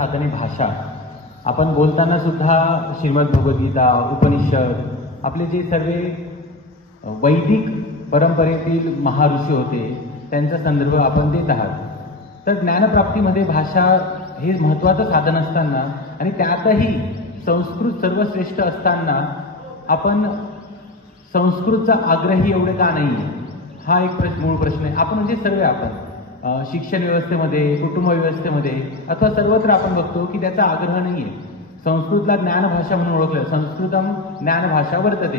साधन आहे भाषा. आपण बोलताना सुद्धा श्रीमद भगवद्गीता, उपनिषद, आपले जे सर्व वैदिक परंपरेतील महाऋषी होते त्यांचा संदर्भ आपण देत आहात. तर ज्ञानप्राप्तीमध्ये भाषा हे महत्त्वाचं साधन असताना आणि त्यातही संस्कृत सर्वश्रेष्ठ असताना आपण संस्कृतचा आग्रही एवढे का नाही, हा एक मूळ प्रश्न आहे. आपण म्हणजे सर्व आपण शिक्षण व्यवस्थेमध्ये, कुटुंब व्यवस्थेमध्ये अथवा सर्वत्र आपण बघतो की त्याचा आग्रह नाही आहे. संस्कृतला ज्ञानभाषा म्हणून ओळखलं, संस्कृतम ज्ञानभाषा वर्तते.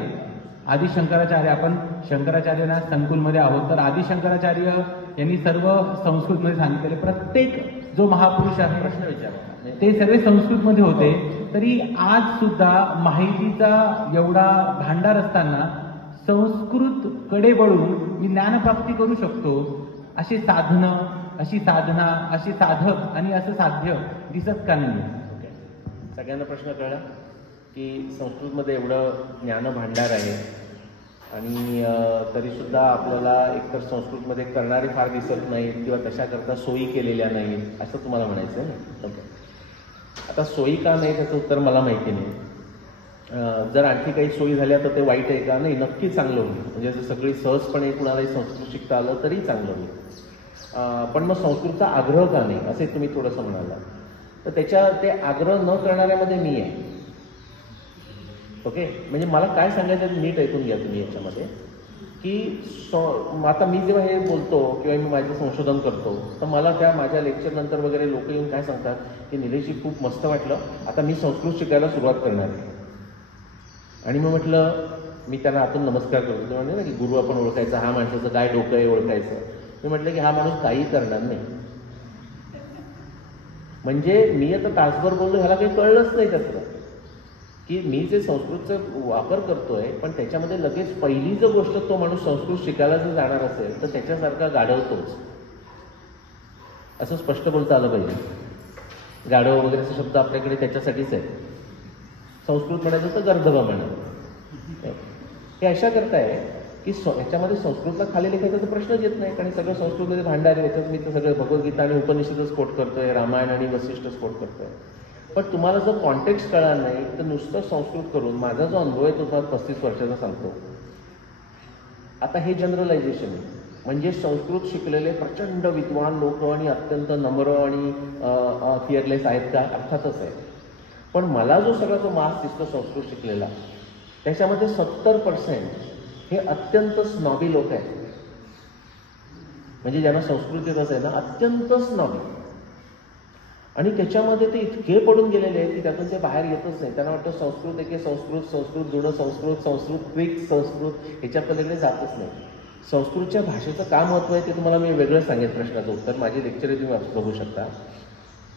आदि शंकराचार्य, आपण शंकराचार्यांना संकुलमध्ये आहोत, तर आदि शंकराचार्य यांनी सर्व संस्कृतमध्ये सांगितलेले. प्रत्येक जो महापुरुष आहे प्रश्न विचारला ते सर्व संस्कृतमध्ये होते. तरी आज सुद्धा माहितीचा एवढा भांडार असताना संस्कृतकडे वळून मी ज्ञानप्राप्ती करू शकतो अशी साधनं, अशी साधना, अशी साधक आणि असं साध्य दिसत का नाही? सगळ्यांना प्रश्न कळला की संस्कृतमध्ये एवढं ज्ञान भांडार आहे आणि तरीसुद्धा आपल्याला एकतर संस्कृतमध्ये करणारे फार दिसत नाहीत किंवा तशाकरता सोयी केलेल्या नाहीत असं तुम्हाला म्हणायचं आहे ना? ओके. आता सोयी का नाही त्याचं उत्तर मला माहिती नाही. जर आणखी काही सोयी झाल्या तर ते वाईट आहे का? नाही, नक्की चांगलं होईल. म्हणजे असं सगळी सहजपणे कुणालाही संस्कृत शिकता आलं तरी चांगलं होईल. पण मग संस्कृतचा आग्रह का नाही असे तुम्ही थोडंसं म्हणाला, तर ते आग्रह न करणाऱ्यामध्ये मी आहे. ओके. म्हणजे मला काय सांगायचं नीट ऐकून घ्या तुम्ही याच्यामध्ये की आता मी जेव्हा हे बोलतो किंवा मी माझं संशोधन करतो तर मला त्या माझ्या लेक्चर नंतर वगैरे लोक येऊन काय सांगतात की निलेशजी खूप मस्त वाटलं, आता मी संस्कृत शिकायला सुरुवात करणार आहे. आणि मग म्हटलं, मी त्यांना आतून नमस्कार करतो. ते म्हणले ना की गुरु आपण ओळखायचा, हा माणसाचं काय डोकं आहे ओळखायचं. मी म्हटलं की हा माणूस काही करणार नाही. म्हणजे मी आता तासभर बोललो, ह्याला काही कळलंच नाही त्यातलं की मी जे संस्कृतचा वापर करतोय, पण त्याच्यामध्ये लगेच पहिली जर गोष्ट तो माणूस संस्कृत शिकायला जर जाणार असेल तर त्याच्यासारखा गाढवतोच. असं स्पष्ट बोलता आलं पाहिजे. गाढव वगैरे असे शब्द आपल्याकडे त्याच्यासाठीच आहे. संस्कृत म्हणायचं तर गर्दभा म्हणायचं. हे अशा करताय की ह्याच्यामध्ये संस्कृतला खाली लिखायचा तर प्रश्नच येत नाही, कारण सगळं संस्कृतमध्ये भांडार आहे. त्याच्यात मी तर सगळं भगवद्गीता आणि उपनिषदच कोट करतोय, रामायण आणि वसिष्ठच कोट करतोय. पण तुम्हाला जर कॉन्टेक्स्ट कळणार नाही तर नुसतं संस्कृत करून, माझा जो अनुभव आहे तो तुम्हाला 35 वर्षाचा सांगतो. आता हे जनरलायझेशन आहे. म्हणजे संस्कृत शिकलेले प्रचंड विद्वान लोक आणि अत्यंत नम्र आणि फिअरलेस आहेत का? अर्थातच आहे. पण मला जो सगळा जो मास दिसतो संस्कृत शिकलेला, त्याच्यामध्ये 70% हे अत्यंत स्नॉबी लोक आहेत. म्हणजे ज्यांना संस्कृत येत असेल ना, अत्यंत स्नॉबी. आणि त्याच्यामध्ये ते इतके पडून गेलेले आहेत की त्यातून ते बाहेर येतच नाही. त्यांना वाटतं संस्कृत एके संस्कृत, संस्कृत जुनं संस्कृत, संस्कृत क्विक संस्कृत, ह्याच्या पलीकडे जातच नाही. संस्कृतच्या भाषेचं काय महत्त्व आहे ते तुम्हाला मी वेगळं सांगेन. प्रश्नाचं उत्तर माझी लेक्चर तुम्ही बघू शकता.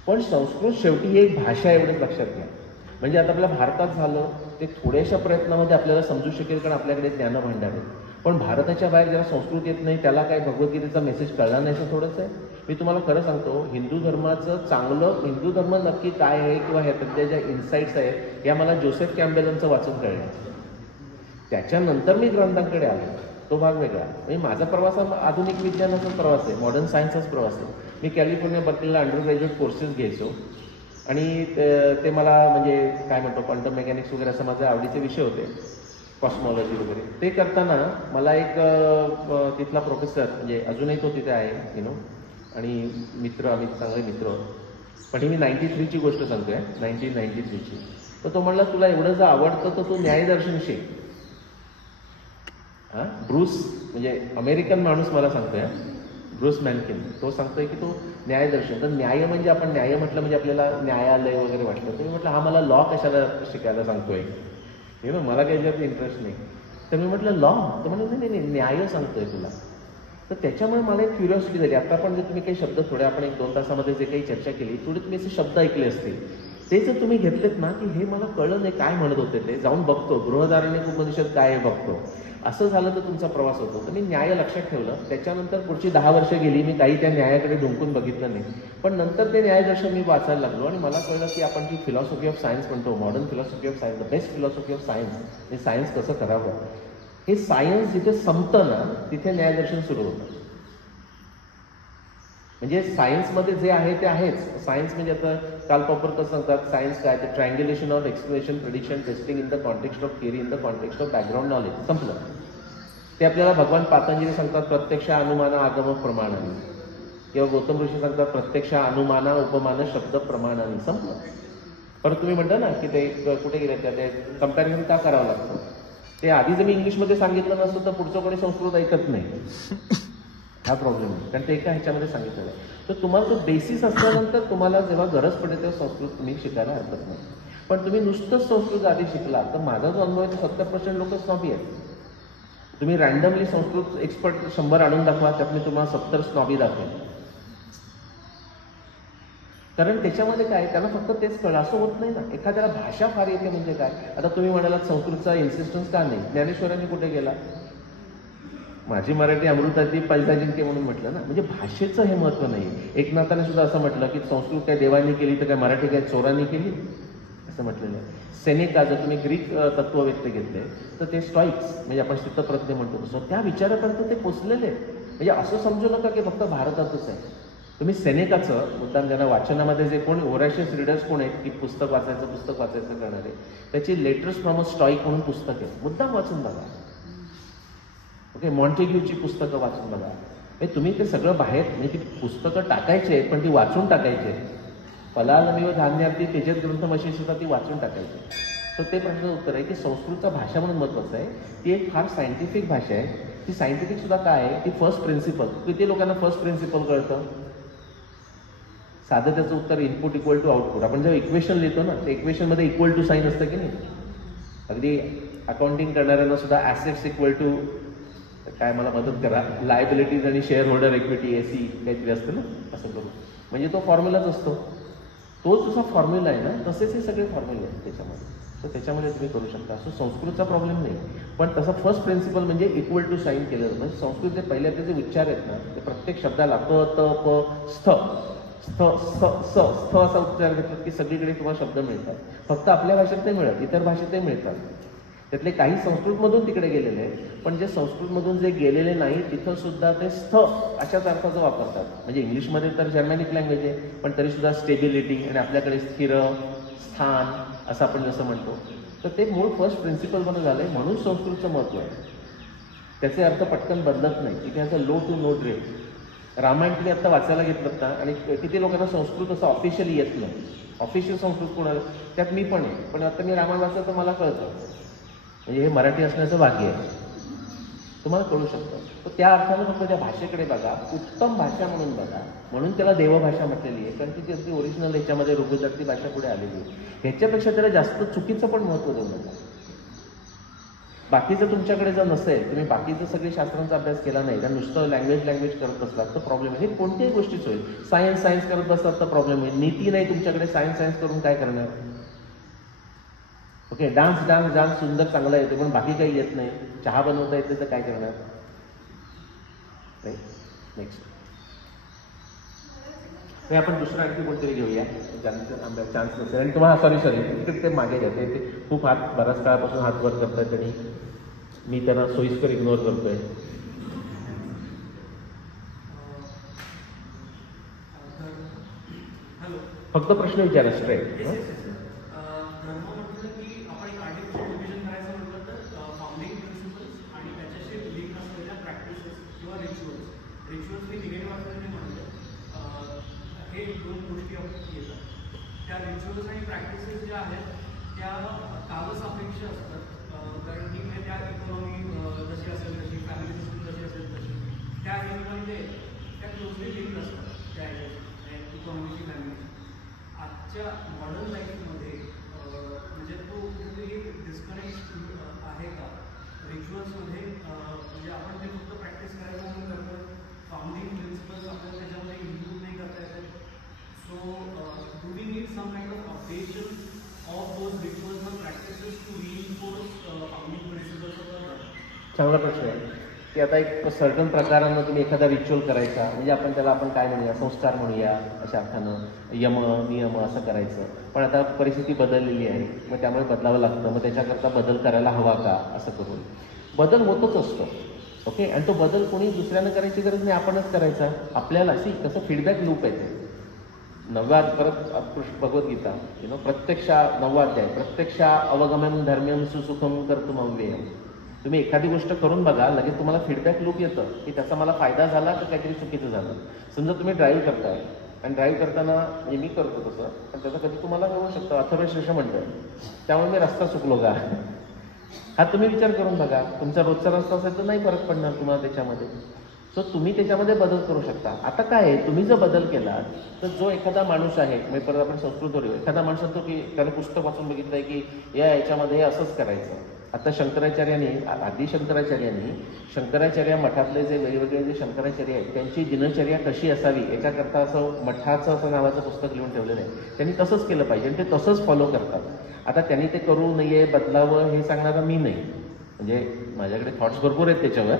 पण संस्कृत शेवटी ही एक भाषा, एवढंच लक्षात घ्या. म्हणजे आता आपल्या भारतात झालं ते थोड्याशा प्रयत्नामध्ये आपल्याला समजू शकेल, कारण आपल्याकडे ज्ञानभांडार आहे. पण भारताच्या बाहेर ज्याला संस्कृत येत नाही त्याला काय भगवद्गीतेचा मेसेज कळला नाही असं थोडंच आहे. मी तुम्हाला खरं सांगतो, हिंदू धर्माचं चांगलं, हिंदू धर्म नक्की काय आहे किंवा ह्यातल्या ज्या इन्साईट्स आहेत या मला जोसेफ कॅम्बेलचं वाचून कळलं. त्याच्यानंतर मी ग्रंथांकडे आलो, तो भाग वेगळा. म्हणजे माझा प्रवास हा आधुनिक विज्ञानाचाच प्रवास आहे, मॉडर्न सायन्सचाच प्रवास आहे. मी कॅलिफोर्निया बर्कलीला अंडर ग्रॅज्युएट कोर्सेस घ्यायचो आणि ते मला म्हणजे काय म्हणतो क्वांटम मेकॅनिक्स वगैरे असं माझे आवडीचे विषय होते, कॉस्मॉलॉजी वगैरे. ते करताना मला एक तिथला प्रोफेसर, म्हणजे अजूनही तो तिथे आहे आणि मित्र, आम्ही चांगले मित्र. पण ही मी 93ची गोष्ट सांगतोय, 1993ची. तर तो म्हणला, तुला एवढं जर आवडतं तर तू न्यायदर्शन शिक. ब्रूस, म्हणजे अमेरिकन माणूस मला सांगतोय, ब्रूस मॅनकिन, तो सांगतोय की तो न्यायदर्शन. तर न्याय म्हणजे आपण न्याय म्हटलं म्हणजे आपल्याला न्यायालय वगैरे वाटलं. तर मी म्हटलं हा मला लॉ कशाला शिकायला सांगतोय, हे ना मला काही याच्यात इंटरेस्ट नाही. तर मी म्हटलं लॉ? तर म्हणलं नाही नाही, न्याय सांगतोय तुला. तर त्याच्यामुळे मला एक क्युरिओसिटी झाली. आता पण जर तुम्ही काही शब्द थोडे, आपण 1-2 तासामध्ये जे काही चर्चा केली, थोडे तुम्ही असे शब्द ऐकले असतील, ते जर तुम्ही घेतलेत ना की हे मला कळलं नाही काय म्हणत होते ते, जाऊन बघतो, बृहदारण्यक उपनिषद काय आहे बघतो, असं झालं तर तुमचा प्रवास होतो. तर मी न्याय लक्षात ठेवलं. त्याच्यानंतर पुढची 10 वर्ष गेली, मी काही त्या न्यायाकडे ढुंकून बघितलं नाही. पण नंतर ते न्यायदर्शन मी वाचायला लागलो आणि मला कळलं की आपण जी फिलॉसॉफी ऑफ सायन्स म्हणतो, modern philosophy of science, the best philosophy of science, हे सायन्स कसं करावं, हे सायन्स जिथे संपतं ना तिथे न्यायदर्शन सुरू होतं. म्हणजे सायन्समध्ये जे आहे ते आहेच. सायन्स म्हणजे आता काल कसं सांगतात सायन्स काय ते triangulation of explanation prediction testing in the context of theory in the context of background knowledge संपलं. ते आपल्याला भगवान पातंजली सांगतात प्रत्यक्ष अनुमान आगम प्रमाणाने, किंवा गौतम ऋषी सांगतात प्रत्यक्ष अनुमान उपमान शब्द प्रमाणाने, संपलं. परत तुम्ही म्हणता ना की ते कुठे गेले ते कम्पॅरिझन का करावं लागतं. ते आधी जर मी इंग्लिशमध्ये सांगितलं नसतं तर पुढचं कोणी संस्कृत ऐकत नाही. हा प्रॉब्लेम आहे, कारण ते एका ह्याच्यामध्ये सांगितलेलं आहे. तर तुम्हाला तो बेसिस असल्यानंतर तुम्हाला जेव्हा गरज पडते तेव्हा संस्कृत तुम्ही शिकायला हरकत नाही. पण तुम्ही नुसतंच संस्कृत आधी शिकला तर माझा जो अनुभव आहे 70% लोक स्नॉबी आहेत. तुम्ही रँडमली संस्कृत एक्सपर्ट 100 आणून दाखवा, त्यात मी तुम्हाला 70 स्नॉबी दाखवेन. कारण त्याच्यामध्ये काय त्यांना फक्त तेच कळलं असं होत नाही ना. एखाद्याला भाषा फार येते म्हणजे काय. आता तुम्ही म्हणालात संस्कृतचा इन्सिस्टन्स का नाही, ज्ञानेश्वरांनी कुठे गेला, माझी मराठी अमृताची पैजाजिंके म्हणून म्हटलं ना. म्हणजे भाषेचं हे महत्व नाही. एकनाथाने सुद्धा असं म्हटलं की संस्कृत काय देवांनी केली तर काय मराठी काय चोरांनी केली, असं म्हटलेलं आहे. सेनेका जर तुम्ही ग्रीक तत्ववेत्ते घेतले तर ते स्टॉइक्स म्हणजे आपण स्थितप्रज्ञ म्हणतो तसं त्या विचारापर्यंत ते पोचलेले. म्हणजे असं समजू नका की फक्त भारतातच आहे. तुम्ही सेनेकाचं मुद्दाम ज्यांना वाचनामध्ये जे कोण ओराशियस रीडर्स कोण आहेत की पुस्तक वाचायचं करणारे, त्याची लेटर्स फ्रॉम अ स्टॉइक म्हणून पुस्तक आहे, मुद्दाम वाचून बघा. ओके, मॉन्टेग्यूची पुस्तकं वाचून बघा. तुम्ही ते सगळं बाहेर म्हणजे ती पुस्तकं टाकायचे पण ती वाचून टाकायचे. फलालमिव धान्यार्थी तेजत ग्रंथमशी सुद्धा ती वाचून टाकायची. तर ते प्रश्नाचं उत्तर आहे की संस्कृतचा भाषा म्हणून महत्वाचं आहे. ती एक फार सायंटिफिक भाषा आहे. ती सायंटिफिक सुद्धा काय आहे, ती फर्स्ट प्रिन्सिपल. किती लोकांना फर्स्ट प्रिन्सिपल कळतं. साधं त्याचं उत्तर इनपुट इक्वल टू आउटपुट. आपण जेव्हा इक्वेशन लिहितो ना ते इक्वेशनमध्ये इक्वल टू साईन असतं की नाही. अगदी अकाउंटिंग करणाऱ्यांना सुद्धा ॲसेट्स इक्वल टू काय मला मदत करा लायबिलिटीज आणि शेअर होल्डर इक्विटी एसी काहीतरी असतं ना, असं करू म्हणजे तो फॉर्म्युलाच असतो. तो जसा फॉर्म्युला आहे ना तसेच हे सगळे फॉर्म्युले आहेत त्याच्यामध्ये. तर त्याच्यामध्ये तुम्ही करू शकता. असं संस्कृतचा प्रॉब्लेम नाही. पण तसं फर्स्ट प्रिन्सिपल म्हणजे इक्वल टू साईन केलं. म्हणजे संस्कृत जे पहिल्याचे जे उच्चार आहेत ना ते प्रत्येक शब्दाला प त प स्थ स्थ स स स्थ असा उच्चार घेतला की सगळीकडे तुम्हाला शब्द मिळतात. फक्त आपल्या भाषेत नाही मिळत, इतर भाषेतही मिळतात. त्यातले काही संस्कृतमधून तिकडे गेलेले आहेत, पण जे संस्कृतमधून जे गेलेले नाही तिथं सुद्धा ते स्थ अशाच अर्थाचं वापरतात. म्हणजे इंग्लिशमध्ये तर जर्मॅनिक लँग्वेज आहे पण तरी सुद्धा स्टेबिलिटी आणि आपल्याकडे स्थिर स्थान असं आपण जसं म्हणतो. तर ते मूळ फर्स्ट प्रिन्सिपल बनून झालंय म्हणून संस्कृतचं महत्व आहे. त्याचे अर्थ पटकन बदलत नाही. इथे असं लो टू नो ड्रेट. रामायण तुम्ही आता वाचायला घेतलं ना आणि किती लोकांना संस्कृत असं ऑफिशियली येत नाही. ऑफिशियल संस्कृत कोणाला, त्यात मी पण आहे, पण आता मी रामायण वाचलं तर मला कळतं. म्हणजे हे मराठी असण्याचं भाग्य आहे, तुम्हाला कळू शकतं. तर त्या अर्थानं फक्त त्या भाषेकडे बघा, उत्तम भाषा म्हणून बघा. म्हणून त्याला देवभाषा म्हटलेली आहे, कारण ती अगदी ओरिजिनल ह्याच्यामध्ये ऋग्वेदातली भाषा पुढे आलेली आहे. ह्याच्यापेक्षा त्याला जास्त चुकीचं पण महत्त्व देऊ नका. बाकीचं तुमच्याकडे जर नसेल, तुम्ही बाकीचं सगळे शास्त्रांचा अभ्यास केला नाही, तर नुसतं लँग्वेज करत बसलात तर प्रॉब्लेम आहे. हे कोणत्याही गोष्टीच होईल. सायन्स करत बसलात तर प्रॉब्लेम होईल. नीती नाही तुमच्याकडे, सायन्स करून काय करणार. ओके, डान्स सुंदर चांगला येतो पण बाकी काही येत नाही. चहा बनवता येते तर काय करणार. नेक्स्ट हे आपण दुसरं आणखी कोणतरी घेऊया ज्यांचं चान्स नसेल. आणि तुम्हाला सॉरी तिकडे ते मागे घ्यायचे. ते खूप बराच काळापासून हात वर करतात आणि मी त्यांना सोयीस्कर इग्नोर करतोय. फक्त प्रश्न विचारा स्ट्रेट. त्या रिच्युअल्स आणि प्रॅक्टिसेस ज्या आहेत त्या कालसापेक्ष असतात. कारण की त्या इकॉनॉमी जशी असेल तशी, फॅमिली सिस्टम जशी असेल तशी त्या एरियामध्ये त्या क्लोजली लिंक असतात त्या इकॉनॉमीची फॅमिली. आजच्या मॉडर्न लाईफमध्ये म्हणजे तो कुठेतरी डिस्कनेक्ट आहे का रिच्युअल्समध्ये. म्हणजे आपण ते फक्त प्रॅक्टिस करायला म्हणून करतो, फाउंडिंग प्रिन्सिपल्स आपल्याला त्याच्यामध्ये इन्क्लूड नाही करता येतात. So, do we need some kind of updation of those rituals and practices to reinforce founding principles of the church? चांगला प्रश्न आहे की आता एक सर्टन प्रकारानं तुम्ही एखादा रिच्युअल करायचा म्हणजे आपण त्याला काय म्हणूया, संस्कार म्हणूया अशा अर्थानं, यम नियम असं करायचं. पण आता परिस्थिती बदललेली आहे, मग त्यामुळे बदलावं लागतं. मग त्याच्याकरता बदल करायला हवा का असं करून बदल होतच असतो. ओके. आणि तो बदल कोणी दुसऱ्यानं करायची गरज नाही, आपणच करायचा. आपल्याला कसं फीडबॅक लूप आहे ते. 9व्या परत भगवद्गीता प्रत्यक्ष 9वा अध्याय, प्रत्यक्ष अवगमन धर्म्यम सुसुखम कर्तुम अव्ययम. तुम्ही एखादी गोष्ट करून बघा, लगेच तुम्हाला फीडबॅक लूप येतं की त्याचा मला फायदा झाला की काहीतरी चुकीचं झालं. समजा तुम्ही ड्राईव्ह करताय आणि ड्राईव्ह करताना म्हणजे मी करतो तसं, पण त्याचा कधी तुम्हाला होऊ शकतं अथर्वशीर्ष म्हणतं त्यामुळे मी रस्ता चुकलो का, हा तुम्ही विचार करून बघा. तुमचा रोजचा रस्ता असेल तर नाही फरक पडणार तुम्हाला त्याच्यामध्ये. सो तुम्ही त्याच्यामध्ये बदल करू शकता. आता काय आहे, तुम्ही जर बदल केला तर जो एखादा माणूस आहे, म्हणजे परत आपण संस्कृतवर येऊ, एखादा माणूस असतो की त्याने पुस्तक वाचून बघितलंय की याच्यामध्ये असंच करायचं. आता शंकराचार्यांनी, आदी शंकराचार्य मठातले जे वेगवेगळे जे शंकराचार्य आहेत त्यांची दिनचर्या कशी असावी याच्याकरता असं मठाचं असं नावाचं पुस्तक लिहून ठेवलेलं आहे. त्यांनी तसंच केलं पाहिजे आणि ते तसंच फॉलो करतात. आता त्यांनी ते करू नये, बदलावं हे सांगणारा मी नाही, म्हणजे माझ्याकडे थॉट्स भरपूर आहेत त्याच्यावर,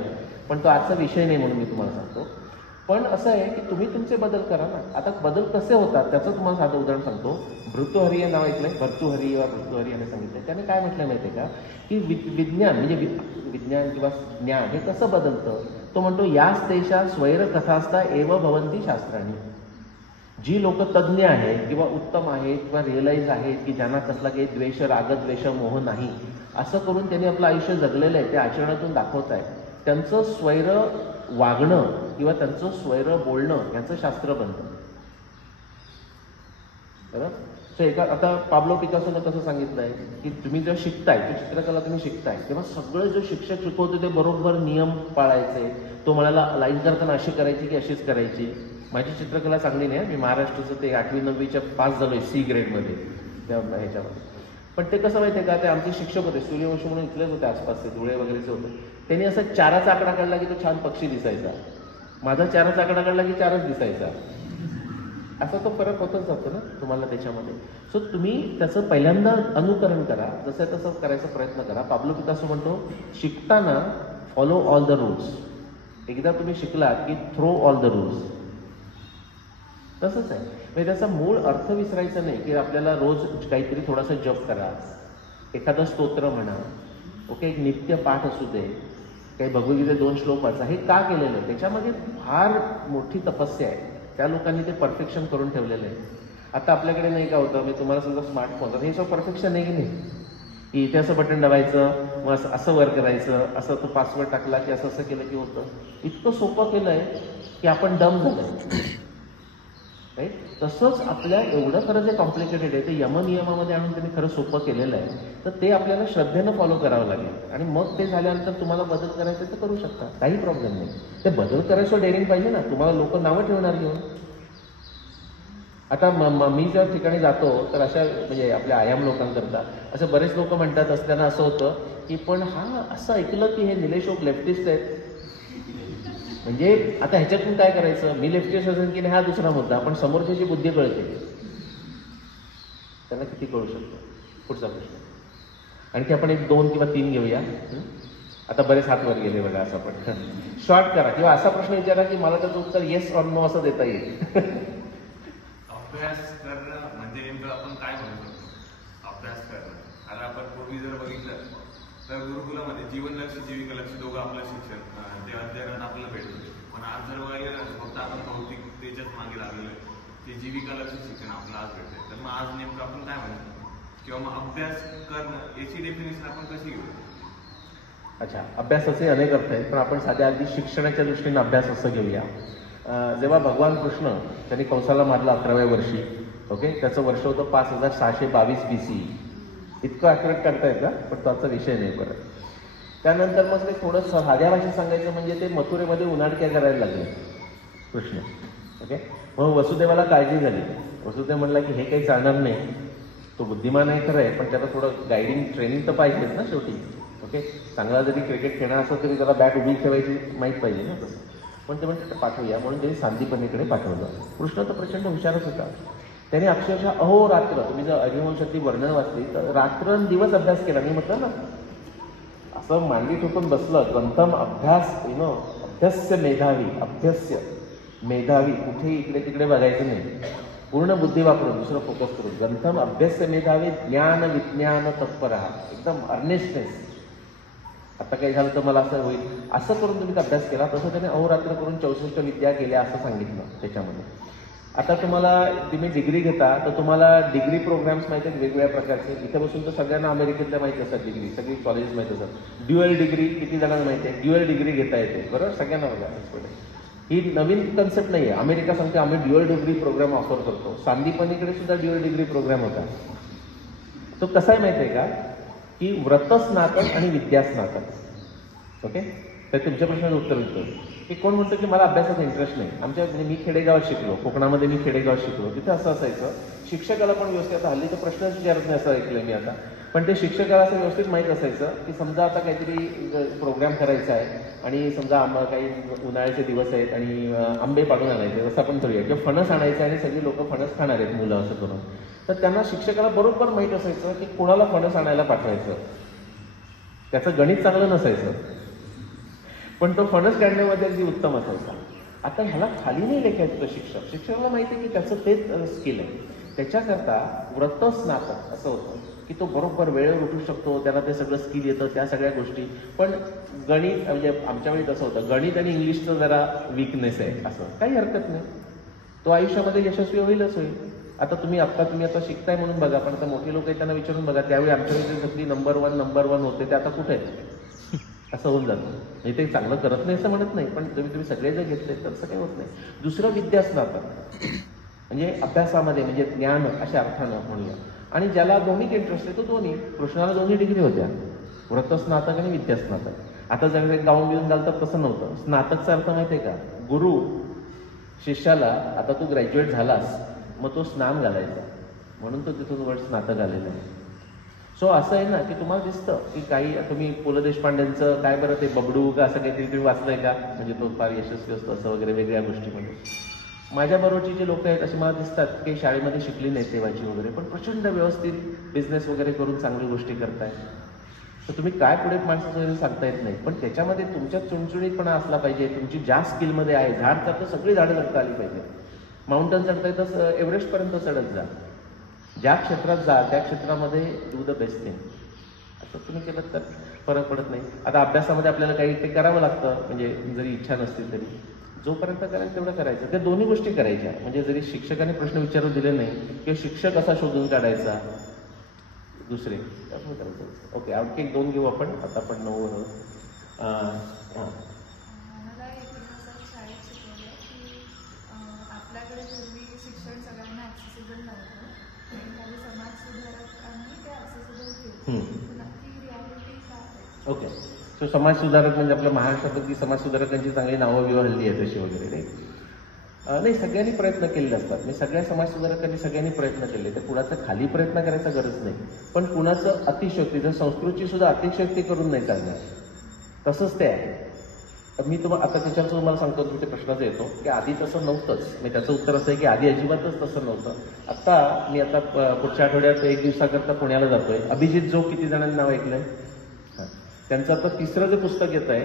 पण तो आजचा विषय नाही म्हणून मी तुम्हाला सांगतो. पण असं आहे की तुम्ही तुमचे बदल करा ना. आता बदल कसे होतात त्याचं तुम्हाला साधं उदाहरण सांगतो. भर्तृहरी हे नाव ऐकलंय, भर्तृहरी किंवा भर्तृहरी याने सांगितलंय. त्याने काय म्हटलं माहिती आहे का, की विज्ञान म्हणजे विज्ञान किंवा ज्ञान हे कसं बदलतं. तो म्हणतो याच देशा स्वैर कथास्ता एव भवंती शास्त्राणी. जी लोक तज्ज्ञ आहेत किंवा उत्तम आहेत किंवा रिअलाइज आहेत की ज्यांना कसला काही द्वेष, रागद्वेष, मोह नाही, असं करून त्यांनी आपलं आयुष्य जगलेलं आहे, ते आचरणातून दाखवत आहेत, त्यांचं स्वैर वागणं किंवा त्यांचं स्वैर बोलणं यांचं शास्त्र बनतं. बरं. सो आता पाब्लो पिकासोनं कसं सांगितलंय की तुम्ही जेव्हा शिकताय, तो चित्रकला तुम्ही शिकताय, तेव्हा सगळे जो शिक्षक शिकवतो ते बरोबर नियम पाळायचे. तो म्हणाला लाईन करताना अशी करायची की अशीच करायची. माझी चित्रकला चांगली नाही, मी महाराष्ट्राचं ते 8वी 9वीच्या पास झालोय C ग्रेडमध्ये त्या ह्याच्यामध्ये. पण ते कसं माहिती आहे का, ते आमचे शिक्षक होते, सूर्यवंशी म्हणून इथलेच होते आसपासचे, धुळे वगैरेचे होते. त्यांनी असं 4चा आकडा काढला की तो छान पक्षी दिसायचा, माझा 4चा आकडा काढला की 4च दिसायचा. असा तो फरक होतच जातो ना तुम्हाला त्याच्यामध्ये. सो तुम्ही त्याचं पहिल्यांदा अनुकरण करा, जसं तसं करायचा प्रयत्न करा. पाब्लो पिकासो म्हणतो शिकताना फॉलो ऑल द रूल्स. एकदा तुम्ही शिकलात की थ्रो ऑल द रूल्स. तसंच आहे, म्हणजे त्याचा मूळ अर्थ विसरायचा नाही की आपल्याला रोज काहीतरी थोडासा जप करा, एखादं स्तोत्र म्हणा, ओके, एक नित्य पाठ असू दे, काही भगवद्गीते 2 श्लोक वाचा. हे का केलेलं आहे, त्याच्यामध्ये फार मोठी तपस्या आहे. त्या लोकांनी ते परफेक्शन करून ठेवलेलं आहे. आता आपल्याकडे नाही का होतं, मी तुम्हाला समजा स्मार्टफोन, तर हे सगळं परफेक्शन आहे की नाही, की इथे असं बटन दाबायचं, मग असं वर करायचं, असं तो पासवर्ड टाकला की असं केलं की होतं. इतकं सोपं केलं आहे की आपण डम झालं. राईट. तसंच आपल्या एवढं खरं जे कॉम्प्लिकेटेड आहे ते यमनियमामध्ये आणून त्यांनी खरं सोपं केलेलं आहे. तर ते आपल्याला श्रद्धेनं फॉलो करावं लागेल आणि मग ते झाल्यानंतर तुम्हाला बदल करायचे तर करू शकता, काही प्रॉब्लेम नाही. ते बदल करायचं डेअरिंग पाहिजे ना, तुम्हाला लोक नावं ठेवणार घेऊन. आता मी ज्या ठिकाणी जातो तर अशा म्हणजे आपल्या आयाम लोकांकरता असं बरेच लोक म्हणतात असताना असं होतं की पण हा असं ऐकलं की हे निलेश ओक लेफ्टिस्ट आहेत, म्हणजे आता ह्याच्यातून काय करायचं, मी लेफ्टिस्ट असेल की नाही हा दुसरा मुद्दा, पण समोरच्याची बुद्धी कळते, त्यांना किती कळू शकतो. पुढचा प्रश्न आणखी आपण 1, 2 किंवा 3 घेऊया. आता बरेच हात वर गेले बघा. असं पण शॉर्ट करा किंवा असा प्रश्न विचारा की मला त्याचं उत्तर येस ऑर नो असं देता येईल. अभ्यास करणं म्हणजे नेमकं आपण काय म्हणू शकतो अभ्यास करणं. आता आपण पूर्वी जर बघितलं तर गुरुकुलामध्ये जीवनलक्ष्य जीविकालक्ष दोघं आपलं शिक्षण ते अध्ययनात आपल्याला भेटतो. पण आज जर बघायला फक्त आपण भौतिकतेच्याच मागे लागलेलो आहे, ते जीविकालक्ष शिक्षण आपलं आज भेटतंय. तर मग आज नेमकं आपण काय म्हणतो किंवा मग अभ्यास करणं याची डेफिनेशन आपण कशी घेऊ. अच्छा, अभ्यासाचे अनेक अर्थ आहेत, पण आपण साध्या अगदी शिक्षणाच्या दृष्टीने अभ्यास असं घेऊया. जेव्हा भगवान कृष्ण त्यांनी कंसाला मारलं 11व्या वर्षी, ओके, त्याचं वर्ष होतं 5622 BC. इतकं ॲक्युरेट करतायत का, पण त्याचा विषय नाही. परत त्यानंतर मग ते थोडंसं साध्या भाषेत सांगायचं म्हणजे ते मथुरेमध्ये उन्हाळक्या करायला लागले कृष्ण, ओके. मग वसुदेवाला काळजी झाली. वसुदेव म्हणला की हे काही चालणार नाही, तो बुद्धिमान आहे खरं आहे, पण त्याला थोडं गायडिंग ट्रेनिंग तर पाहिजेच ना शेवटी, ओके. चांगला जरी क्रिकेट खेळणार असं तरी त्याला बॅट उभी ठेवायची माहीत पाहिजे ना तसं. पण ते म्हणजे पाठवूया म्हणून त्यांनी सांदीपनीकडे पाठवलं. कृष्ण तर प्रचंड हुशारच होता. त्याने अक्षरशः अहोरात्र, तुम्ही जर हरिवंशातली वर्णन वाचली तर रात्रंदिवस अभ्यास केला. मी म्हटलं ना, असं मांडी ठोकून बसलं. ग्रंथम अभ्यास, अभ्यस्य मेधावी, अभ्यस्य मेधावी, कुठेही इकडे तिकडे बघायचं नाही, पूर्ण बुद्धी वापरून दुसरं फोकस करून. ग्रंथम अभ्यस्य मेधावी ज्ञान विज्ञान तत्पर, एकदम अर्नेस्टनेस. आता काही झालं तर मला असं होईल, असं करून तुम्ही अभ्यास केला. तसं त्याने अहोरात्र करून 64 विद्या केल्या असं सांगितलं त्याच्यामध्ये. आता तुम्हाला तुम्ही डिग्री घेता तर तुम्हाला डिग्री प्रोग्राम्स माहिती आहेत वेगवेगळ्या प्रकारचे. इथे बसून तर सगळ्यांना अमेरिकेतल्या माहिती असतात डिग्री, सगळी कॉलेज माहिती असतात. ड्युअल डिग्री किती जणांना माहिती आहे? ड्युअल डिग्री घेता येते, बरोबर, सगळ्यांना बघा. ही नवीन कन्सेप्ट नाही आहे. अमेरिका सांगते आम्ही ड्युअल डिग्री प्रोग्राम ऑफर करतो. सांदीपनीकडे सुद्धा ड्युअल डिग्री प्रोग्राम होता. तो कसा आहे माहिती आहे का, की व्रतस्नातक आणि विद्यास्नातक. ओके, तर तुमच्या प्रश्नाचं उत्तर देतो की कोण म्हणतो की मला अभ्यासाचा इंटरेस्ट नाही. आमच्या म्हणजे मी खेडेगावात शिकलो, कोकणामध्ये मी खेडेगावात शिकलो, तिथे असं असायचं शिक्षकाला पण व्यवस्थित, आता हल्ली तर प्रश्नच विचारत नाही असं ऐकलं मी आता, पण ते शिक्षकाला असं व्यवस्थित माहीत असायचं की समजा आता काहीतरी प्रोग्राम करायचा आहे आणि समजा काही उन्हाळ्याचे दिवस आहेत आणि आंबे पाडून आणायचे, असं आपण करूया, किंवा फणस आणायचे आणि सगळी लोक फणस खाणार आहेत मुलं असं करून. तर त्यांना शिक्षकाला बरोबर माहीत असायचं की कोणाला फणस आणायला पाठवायचं. त्याचं गणित चांगलं नसायचं पण तो फणस काढण्यामध्ये अगदी उत्तम असायचा. आता ह्याला खाली नाही लेखायचं तो शिक्षक, शिक्षकाला माहिती आहे की त्याचं तेच स्किल आहे. त्याच्याकरता व्रतस्नातक असं होतं की तो बरोबर वेळेवर उठू शकतो, त्याला ते सगळं स्किल येतं, त्या सगळ्या गोष्टी. पण गणित म्हणजे आमच्या वेळी तसं होतं, गणित आणि इंग्लिशचं जरा वीकनेस आहे, असं काही हरकत नाही, तो आयुष्यामध्ये यशस्वी होईलच होईल. आता तुम्ही आता शिकताय म्हणून बघा, पण आता मोठी लोक आहेत त्यांना विचारून बघा, त्यावेळी आमच्या वेळी सगळी नंबर वन होते, ते आता कुठे आहेत? असं होऊन जातं. म्हणजे ते चांगलं करत नाही असं म्हणत नाही, पण तुम्ही सगळे जर घेतले तर असं काही होत नाही. दुसरं विद्यास्नातक म्हणजे अभ्यासामध्ये म्हणजे ज्ञान अशा अर्थानं म्हणूया. आणि ज्याला दोन्हीत इंटरेस्ट आहे तो दोन्ही, कृष्णाला दोन्ही डिग्री होत्या, व्रतस्नातक आणि विद्यास्नातक. आता जर गाऊन बिऊन घालतात तसं नव्हतं. स्नातकचा अर्थ माहिती आहे का, गुरु शिष्याला आता तू ग्रॅज्युएट झालास मग तो स्नान घालायचा, म्हणून तो तिथून वर्ड स्नातक आलेला आहे. सो असं आहे ना की तुम्हाला दिसतं की काही तुम्ही पु ल देशपांडेंचं काय बरं ते बबडू का असं काहीतरी तुम्ही वाचलंय का, म्हणजे तो फार यशस्वी असतो असं वगैरे वेगळ्या गोष्टीमध्ये. माझ्याबरोबरची जे लोक आहेत असे मला दिसतात की शाळेमध्ये शिकली नाही तेव्हाची वगैरे, पण प्रचंड व्यवस्थित बिझनेस वगैरे करून चांगली गोष्टी करताय. तर तुम्ही काय पुढे माणसाचं सांगता येत नाही, पण त्याच्यामध्ये तुमच्या चुणचुणीतपणा असला पाहिजे. तुमची ज्या स्किलमध्ये आहे, झाड चढतं सगळी झाडं चढता आली पाहिजे. माउंटन चढता येतं एव्हरेस्टपर्यंत चढत जा, ज्या क्षेत्रात जा त्या क्षेत्रामध्ये डू द बेस्ट थिंग. असं तुम्ही केलं तर फरक पडत नाही. आता अभ्यासामध्ये आपल्याला काही ते करावं लागतं, म्हणजे जरी इच्छा नसतील तरी जोपर्यंत करायचं तेवढं करायचं. त्या दोन्ही गोष्टी करायच्या. म्हणजे जरी शिक्षकाने प्रश्न विचारू दिले नाही किंवा शिक्षक असा शोधून काढायचा दुसरे त्यामुळे करायचं. ओके, आणखी 2 घेऊ आपण. आता आपण 9 मला इतिहासात शाळेत शिकवलं की आपल्याकडे पूर्वी शिक्षण सगळ्यांना ॲक्सेसिबल नव्हतं आणि काही समाज सुधारकांनी ते ॲक्सेसिबल केलं. नक्की रियालिटी काय आहे? ओके, सो समाज सुधारक म्हणजे आपल्या महाराष्ट्रातली समाज सुधारकांची चांगली नावं बिवं हल्ली आहेत तशी वगैरे नाही. सगळ्यांनी प्रयत्न केलेले असतात, म्हणजे सगळ्या समाज सुधारकांनी सगळ्यांनी प्रयत्न केले. तर कुणाचं खाली प्रयत्न करायचा गरज नाही, पण कुणाचं अतिशयोक्ती, जर संस्कृतची सुद्धा अतिशयोक्ती करून नाही चालणार, तसंच ते आहे. मी तुम्हाला आता त्याच्यावर तुम्हाला सांगतो, तुमच्या प्रश्नाचा येतो की आधी तसं नव्हतंच. म्हणजे त्याचं उत्तर असं आहे की आधी अजिबातच तसं नव्हतं. मी आता पुढच्या आठवड्यात 1 दिवसाकरता पुण्याला जातोय. अभिजित जोग किती जणांनी नाव ऐकलंय? त्यांचं आता 3रं जे पुस्तक येत आहे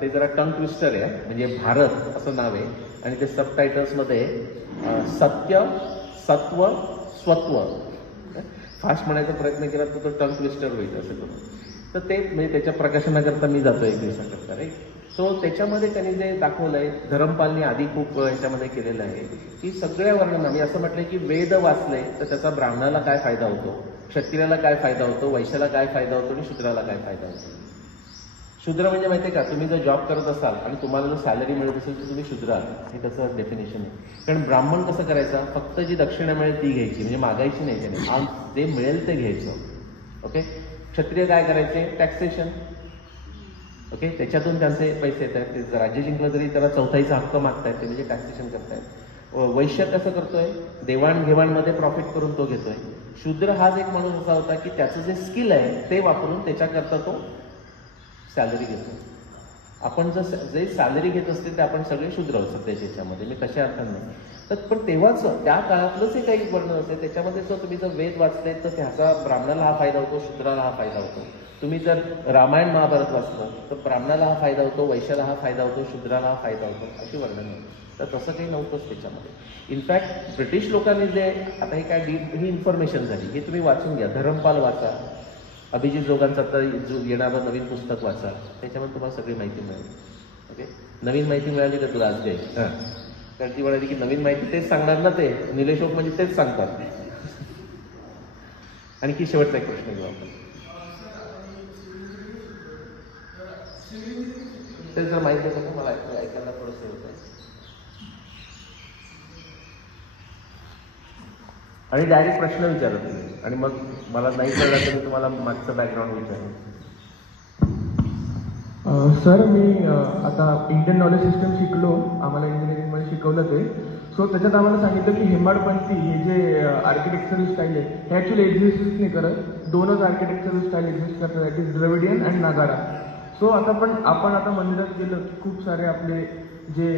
ते जरा टंग ट्विस्टर आहे, म्हणजे भारत असं नाव आहे आणि ते सबटायटल्समध्ये सत्य, सत्व, स्वत्व. फास्ट म्हणायचा प्रयत्न केला तर तो टंग ट्विस्टर होईल असं करून. तर ते म्हणजे त्याच्या प्रकाशनाकरता मी जातो 1 दिवसाकरता. राईट. सो त्याच्यामध्ये त्यांनी जे दाखवलं आहे, धरमपालनी आधी खूप ह्याच्यामध्ये केलेलं आहे की सगळ्या वर्णांना, मी असं म्हटलंय की वेद वाचले तर त्याचा ब्राह्मणाला काय फायदा होतो, क्षत्रियाला काय फायदा होतो, वैश्याला काय फायदा होतो आणि शूद्राला काय फायदा होतो. शूद्र म्हणजे माहिती आहे का, तुम्ही जर जॉब करत असाल आणि तुम्हाला जर सॅलरी मिळत असेल तर तुम्ही शूद्र आहात, हे त्याचं डेफिनेशन आहे. कारण ब्राह्मण कसं करायचा, फक्त जी दक्षिणा मिळेल ती घ्यायची, म्हणजे मागायची नाही त्याने, जे मिळेल ते घ्यायचं. ओके. क्षत्रिय काय करायचे, टॅक्सेशन. ओके, त्याच्यातून त्यांचे पैसे येत आहेत, ते राज्य जिंकलं तरी त्याला 4थाईचा हक्क मागतायत, ते म्हणजे टॅक्सेशन करतायत. वैश्य कसं करतोय, देवाणघेवाणमध्ये प्रॉफिट करून तो घेतोय. शूद्र हाच एक माणूस असा होता की त्याचं जे स्किल आहे ते वापरून त्याच्याकरता तो सॅलरी घेतो. आपण जे सॅलरी घेत असते ते आपण सगळे शूद्र आहोत सध्याच्या याच्यामध्ये, मी कशा अर्थानं नाही. तर पण तेव्हाच त्या काळातलंच हे काही वर्णन असते, त्याच्यामध्ये जर तुम्ही जर वेद वाचले तर त्याचा ब्राह्मणाला हा फायदा होतो, शूद्राला हा फायदा होतो. तुम्ही जर रामायण महाभारत वाचलं तर ब्राह्मणाला हा फायदा होतो, वैश्याला हा फायदा होतो, शूद्राला हा फायदा होतो, अशी वर्णन होतं. तर तसं काही नव्हतंच त्याच्यामध्ये. इनफॅक्ट ब्रिटिश लोकांनी जे आता हे काय ही इन्फॉर्मेशन झाली, हे तुम्ही वाचून घ्या. धरमपाल वाचा, अभिजित जोगांचं आता येणारं नवीन पुस्तक वाचा, त्याच्यामध्ये तुम्हाला सगळी माहिती मिळेल. ओके, नवीन माहिती मिळाली का तुला आज दे? हां, कारण ती म्हणाली की नवीन माहिती तेच सांगणार ना, ते निलेश ओक म्हणजे तेच सांगतात. आणखी शेवटचा एक प्रश्न घेऊ आपण. ते जर माहिती होतं मला ऐकायला थोडंसं होतं. आणि डायरेक्ट प्रश्न विचारत तुम्ही, आणि मग मला नाही कळलं तर मी तुम्हाला मागचं बॅकग्राऊंड विचारेन. सर मी आता इंडियन नॉलेज सिस्टम शिकलो, आम्हाला इंजिनिअरिंगमध्ये शिकवलं ते. सो त्याच्यात आम्हाला सांगितलं की हेमाडपंथी हे जे आर्किटेक्चरल स्टाईल आहे हे ॲक्च्युली एक्झिस्ट नाही करत. दोनच आर्किटेक्चरल स्टाईल एक्झिस्ट करतात, that is Dravidian and Nagara. So आपण आता मंदिरात गेलं की खूप सारे आपले जे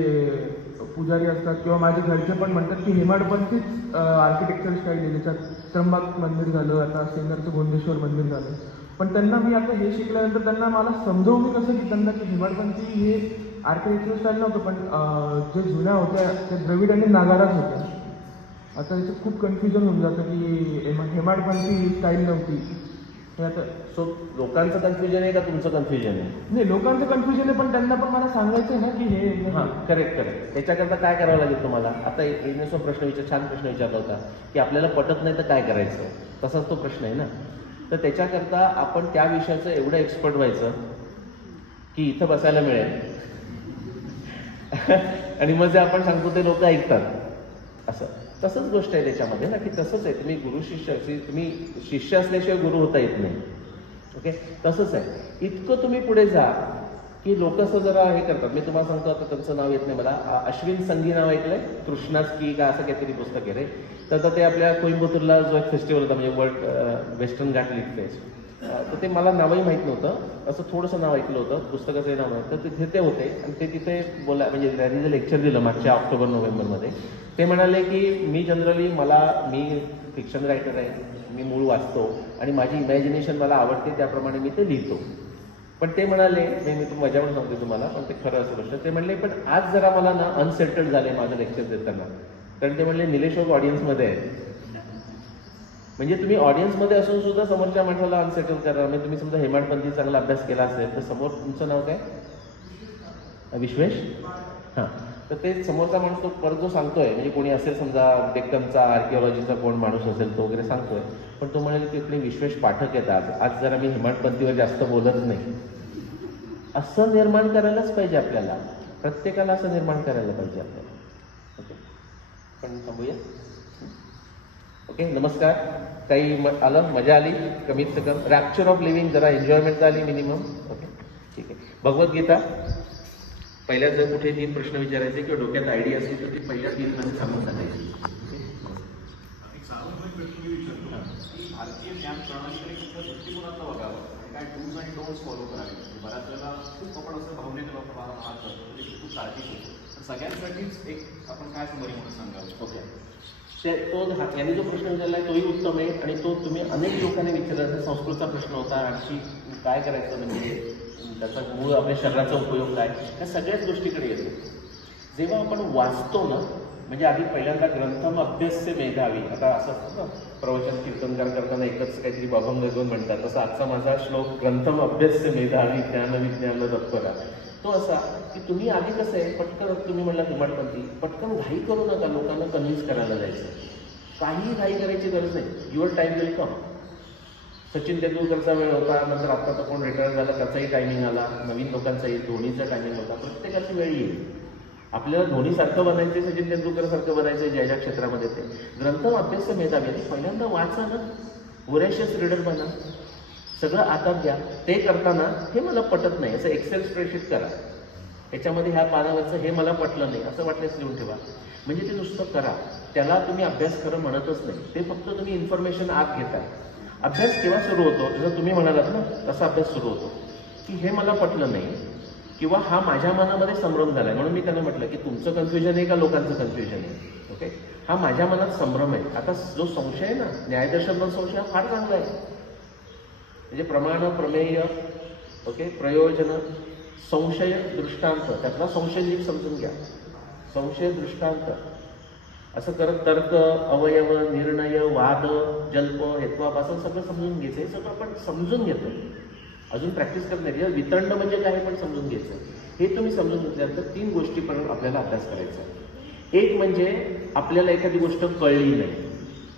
पुजारी असतात किंवा माझे घरचे पण म्हणतात की हेमाडपंथीच आर्किटेक्चर स्टाईल आहे, ज्याच्यात त्र्यंबक मंदिर झालं, आता सिन्नरचं गोंदेश्वर मंदिर झालं. पण त्यांना मी आता हे शिकल्यानंतर त्यांना मला समजावून मी कसं की त्यांना की हेमाडपंथी हे आर्किटेक्चर स्टाईल नव्हतं, पण जे जुन्या होत्या त्या द्रविड आणि नागाराच होत्या. आता याचं खूप कन्फ्युजन होऊन जातं की हेमाडपंथी स्टाईल नव्हती हे आता. सो लोकांचं कन्फ्युजन आहे का तुमचं कन्फ्युजन आहे? नाही, लोकांचं कन्फ्युजन आहे, पण त्यांना पण मला सांगायचं आहे ना की हे. हां, करेक्ट. त्याच्याकरता काय करावं लागेल तुम्हाला? आता एक प्रश्न छान प्रश्न विचारला होता की आपल्याला पटत नाही तर काय करायचं, तसाच तो प्रश्न आहे ना. तर त्याच्याकरता आपण त्या विषयाचं एवढं एक्सपर्ट व्हायचं की इथं बसायला मिळेल आणि मग जे आपण सांगतो ते लोक ऐकतात. असं तसंच गोष्ट आहे त्याच्यामध्ये ना, की तसंच आहे. तुम्ही गुरु शिष्य, तुम्ही शिष्य असल्याशिवाय गुरु होता येत नाही. ओके, तसंच आहे. इतकं तुम्ही पुढे जा की लोक असं जरा हे करतात. मी तुम्हाला सांगतो, आता त्यांचं नाव येत नाही मला, अश्विन संगी नाव ऐकलंय? कृष्णाच की का असं काहीतरी पुस्तक आहे रे. तर ते आपल्या कोइंबतूरला जो एक फेस्टिवल होता, म्हणजे वर्ल्ड वेस्टर्न घाट लिट फेस्ट, तर ते मला नावही माहीत नव्हतं, असं थोडंसं नाव ऐकलं होतं, पुस्तकाचंही नाव माहीत. तर तिथे ते होते आणि ते तिथे म्हणजे त्यांनी जे लेक्चर दिलं मागच्या ऑक्टोबर-नोव्हेंबरमध्ये, ते म्हणाले की मी जनरली मी फिक्शन रायटर आहे, मी मूळ वाचतो आणि माझी इमॅजिनेशन मला आवडते, त्याप्रमाणे मी ते लिहितो. पण ते म्हणाले, मी मजावर सांगते तुम्हाला, पण ते खरं असं गोष्ट, ते म्हणले पण आज जरा मला ना अनसेटल्ड झाले माझं लेक्चर देताना. कारण ते म्हणले निलेश ओक ऑडियन्समध्ये आहे. म्हणजे तुम्ही ऑडियन्समध्ये असून सुद्धा समोरच्या माणसाला अनसेटल करा. म्हणजे तुम्ही समजा हेमाडपंथी चांगला अभ्यास केला असेल तर समोर तुमचं नाव काय? विश्वेश. हां, तर ते समोरचा माणूस तो परत जो सांगतोय, म्हणजे कोणी असेल समजा डेक्कनचा आर्किओलॉजीचा कोण माणूस असेल तो वगैरे सांगतोय, पण तो म्हणाले की आपले विश्वेश पाठक येतात, आज जरा मी हेमाडपंथीवर जास्त बोलत नाही. असं निर्माण करायलाच पाहिजे आपल्याला, प्रत्येकाला असं निर्माण करायला पाहिजे आपल्याला. ओके, पण थांबूया. ओके, नमस्कार. काही आलं, मजा आली कमीत कमी, रॅप्चर ऑफ लिव्हिंग, जरा एन्जॉयमेंट झाली मिनिमम. ओके, ठीक आहे. भगवद्गीता पहिल्याच जर कुठे 3 प्रश्न विचारायचे किंवा डोक्यात आयडिया असेल तर ती पहिल्या 3 मध्ये सांगून टाकायची. भारतीय ज्ञान प्रणालीकडे कुठल्या दृष्टिकोनातलं बघावं आणि काय डूज आणि डोन्ट्स फॉलो करावे. बऱ्याच वेळेला खूप आपण असं भावनेने आहात खूप काळजी घेतो, पण सगळ्यांसाठीच एक आपण काय समरी म्हणून सांगावं. ओके, यांनी जो प्रश्न विचारला तोही उत्तम आहे आणि तो तुम्ही अनेक लोकांनी विचारला. संस्कृतचा प्रश्न होता, आणखी काय करायचं, म्हणजे त्याचा मूळ आपल्या शरीराचा उपयोग काय, या सगळ्याच गोष्टीकडे येतो. जेव्हा आपण वाचतो ना, म्हणजे आधी पहिल्यांदा ग्रंथम अभ्यस्य मेधावी, आता असं असतं ना प्रवचन कीर्तनकार करताना एकच काहीतरी अभंग घेऊन म्हणतात, तसा आजचा माझा श्लोक ग्रंथम अभ्यस्य मेधावी ज्ञान विज्ञान तत्परा, तो असा की तुम्ही आधी कसं आहे, पटकन तुम्ही म्हणला हेमाडपंथी, पटकन घाई करू नका लोकांना कन्व्हिन्स करायला जायचं. काही घाई करायची गरज नाही. Your time will come. Sachin तेंडुलकरचा वेळ होता, नंतर आता तर कोण रिटायर झाला त्याचाही टायमिंग आला, नवीन लोकांचाही, धोनीचा टायमिंग होता, प्रत्येकाची वेळ येईल. आपल्याला धोनीसारखं बनायचे, सचिन तेंडुलकरसारखं बनायचं, ज्या ज्या क्षेत्रामध्ये ते ग्रंथ अभ्यास मेधावी, पहिल्यांदा वाचा ना, व्होरॅशियस रीडर बना, सगळं आतात घ्या. ते करताना हे मला पटत नाही असं एक्सेल स्प्रेडशीट करा, त्याच्यामध्ये ह्या पानावरचं हे मला पटलं नाही असं वाटल्यास लिहून ठेवा. म्हणजे ते नुसतं करा, त्याला तुम्ही अभ्यास खरं म्हणतच नाही, ते फक्त तुम्ही इन्फॉर्मेशन आत घेता. अभ्यास केव्हा सुरू होतो, जसं तुम्ही म्हणालात ना तसा अभ्यास सुरू होतो की हे मला पटलं नाही किंवा हा माझ्या मनामध्ये संभ्रम झाला आहे. म्हणून मी त्यांना म्हटलं की तुमचं कन्फ्युजन आहे का लोकांचं कन्फ्युजन आहे. ओके, हा माझ्या मनात संभ्रम आहे. आता जो संशय आहे ना, न्यायदर्शन संशय हा फार चांगला आहे. म्हणजे प्रमाण, प्रमेय, ओके, प्रयोजन, संशय, दृष्टांत, त्यातला संशय नीट समजून घ्या. संशय, दृष्टांत, असं करत तर्क, अवयव, निर्णय, वाद, जल्प, हेत्वापासून सगळं समजून घ्यायचं. हे सगळं आपण समजून घेतो, अजून प्रॅक्टिस करत नाही. वितंड म्हणजे काय पण समजून घ्यायचं. हे तुम्ही समजून घेतल्यानंतर 3 गोष्टीपर्यंत आपल्याला अभ्यास करायचा. एक म्हणजे आपल्याला एखादी गोष्ट कळली नाही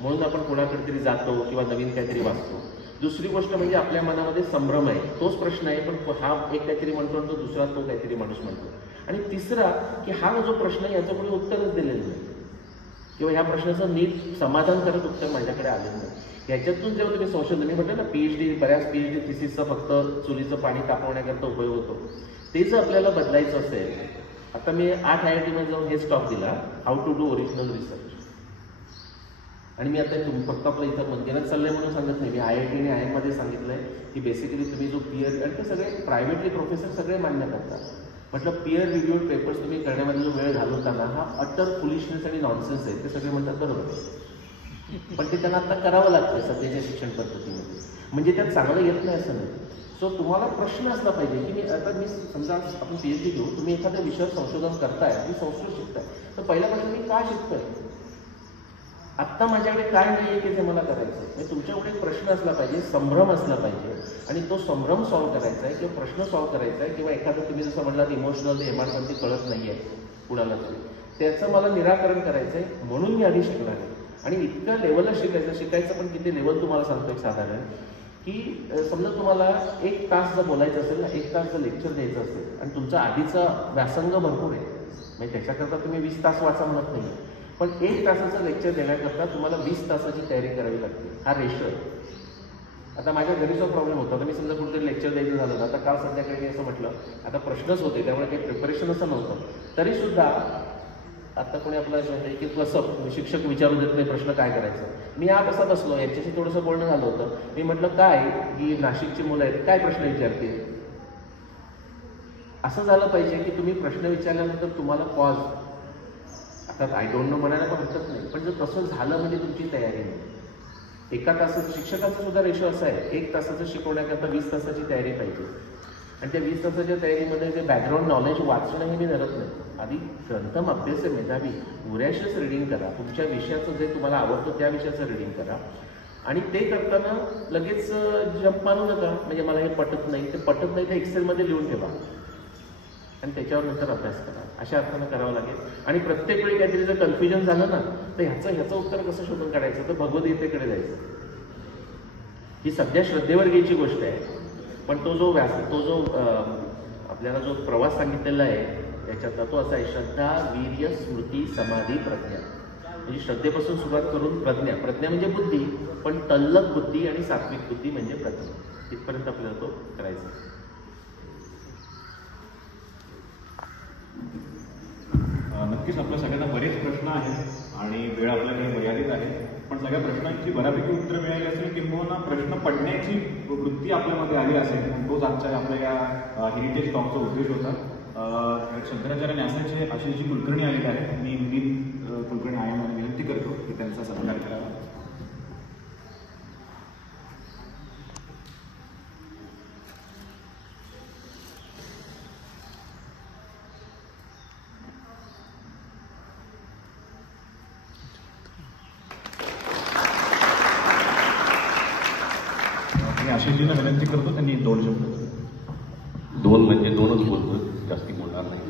म्हणून आपण कोणाकडे तरी जातो किंवा नवीन काहीतरी वाचतो. दुसरी गोष्ट म्हणजे आपल्या मनामध्ये संभ्रम आहे, तोच प्रश्न आहे पण हा एक काहीतरी म्हणतो आणि तो दुसरा तो काहीतरी माणूस म्हणतो. आणि तिसरा की हा जो प्रश्न आहे याचं कोणी उत्तरच दिलेलं नाही किंवा ह्या प्रश्नाचं नीट समाधानकारक उत्तर माझ्याकडे आलेलं नाही. ह्याच्यातून जेव्हा तुम्ही संशोधन, मी म्हटलं ना PhD, बऱ्याच PhD थिसिसचा फक्त चुलीचं पाणी तापवण्याकरता उपयोग होतो. ते जर आपल्याला बदलायचं असेल, आता मी 8 IIT मध्ये जाऊन हेच टॉक दिला, how to do original research. आणि मी आता तुम्ही फक्त आपलं इथं मंदिरात चाललंय म्हणून सांगत नाही, मी IIT आणि IIM मध्ये सांगितलंय की बेसिकली तुम्ही जो पीअर, आणि ते सगळे प्रायव्हेटली प्रोफेसर सगळे मान्य करतात. म्हटलं पीअर रिव्ह्यूड पेपर्स तुम्ही करण्यामध्ये जो वेळ घालवताना हा अटर फुलिशनेस आणि नॉनसेन्स आहे. ते सगळे म्हणतात बरोबर आहे, पण ते त्यांना आता करावं लागतं सध्याच्या शिक्षण पद्धतीमध्ये. म्हणजे त्यात चांगलं येत नाही असं नाही. सो तुम्हाला प्रश्न असला पाहिजे की मी समजा आपण PhD घेऊ, तुम्ही एखाद्या विषयावर संशोधन करताय, तुम्ही संस्कृत शिकताय, तर पहिला प्रश्न मी का शिकतोय, आत्ता माझ्याकडे काय नाही आहे की ते मला करायचं. म्हणजे तुमच्याकडे एक प्रश्न असला पाहिजे, संभ्रम असला पाहिजे, आणि तो संभ्रम सॉल्व्ह करायचा आहे किंवा प्रश्न सॉल्व्ह करायचा आहे, किंवा एखादं तुम्ही जसं म्हटलं इमोशनल हेमाडपंथी कळत नाही आहे कुणाला तरी, त्याचं मला निराकरण करायचं आहे म्हणून मी आधी शिकणार आहे. आणि इतक्या लेवलला शिकायचं पण किती लेवल तुम्हाला सांगतो एक साधारण, की समजा तुम्हाला 1 तास जर बोलायचं असेल ना, 1 तास जर लेक्चर द्यायचं असेल आणि तुमचा आधीचा व्यासंग भरपूर आहे, म्हणजे त्याच्याकरता तुम्ही 20 तास वाचा म्हणत नाही, पण 1 तासाचं लेक्चर देण्याकरता तुम्हाला 20 तासाची तयारी करावी लागते. हा रेशो आहे. आता माझ्या घरीचा प्रॉब्लेम होता, तर मी समजा कुठेतरी लेक्चर द्यायचं झालं ना, आता काल संध्याकाळी मी असं म्हटलं, आता प्रश्नच होते त्यामुळे काही प्रिपरेशन असं नव्हतं, तरीसुद्धा आता कोणी आपल्याला म्हणते की कसं शिक्षक विचारू देत नाही प्रश्न काय करायचं. मी कसा बसलो, याच्याशी थोडंसं बोलणं झालं होतं. मी म्हटलं काय की नाशिकची मुलं आहेत, काय प्रश्न विचारतील. असं झालं पाहिजे की तुम्ही प्रश्न विचारल्यानंतर तुम्हाला पॉज, आता आय डोंट नो म्हणायला पण हरकत नाही, पण जर तसं झालं म्हणजे तुमची तयारी नाही. 1 तासाचं शिक्षकांचा सुद्धा रेशो असा आहे, 1 तासाचं शिकवण्याकरता 20 तासाची तयारी पाहिजे. आणि त्या 20 तासाच्या तयारीमध्ये जे बॅकग्राऊंड नॉलेज वाचणं हे मी धरत नाही. आधी ग्रंथम अभ्यास मेधावी उऱ्याशीच रिडिंग करा, तुमच्या विषयाचं जे तुम्हाला आवडतं त्या विषयाचं रिडिंग करा. आणि ते करताना लगेच जंप मारू नका, म्हणजे मला हे पटत नाही, ते पटत नाही ते एक्सेलमध्ये लिहून ठेवा आणि त्याच्यावर नंतर अभ्यास करा. अशा अर्थानं करावं लागेल. आणि प्रत्येक वेळी काहीतरी जर कन्फ्युजन झालं ना, तर ह्याचं उत्तर कसं शोधून काढायचं, तर भगवद्गीतेकडे जायचं. ही सध्या श्रद्धेवर घ्यायची गोष्ट आहे, पण तो जो आपल्याला जो प्रवास सांगितलेला आहे त्याच्यातला तो असा आहे, श्रद्धा, वीर्य, स्मृती, समाधी, प्रज्ञा. म्हणजे श्रद्धेपासून सुरुवात करून प्रज्ञा म्हणजे बुद्धी, पण तल्लक बुद्धी आणि सात्विक बुद्धी म्हणजे प्रज्ञा, इथपर्यंत आपल्याला तो करायचा. नक्कीच आपल्या सगळ्यांना बरेच प्रश्न आहेत आणि वेळ आपल्याकडे मर्यादित आहे, पण सगळ्या प्रश्नांची बऱ्यापैकी उत्तर मिळाली असेल, किंवा प्रश्न पडण्याची वृत्ती आपल्यामध्ये आली असेल. तोच आजच्या आपल्या या हेरिटेज टॉकचा उद्देश होता. शंकराचार्य न्यासाचे आशिषजी कुलकर्णी आलेले आहेत. मी विनीत कुलकर्णी IIM विनंती करतो की त्यांचा सत्कार करावा. आशिषजींना विनंती करतो त्यांनी 2 शब्द. 2 म्हणजे 2च बोलतो, जास्ती बोलणार नाही.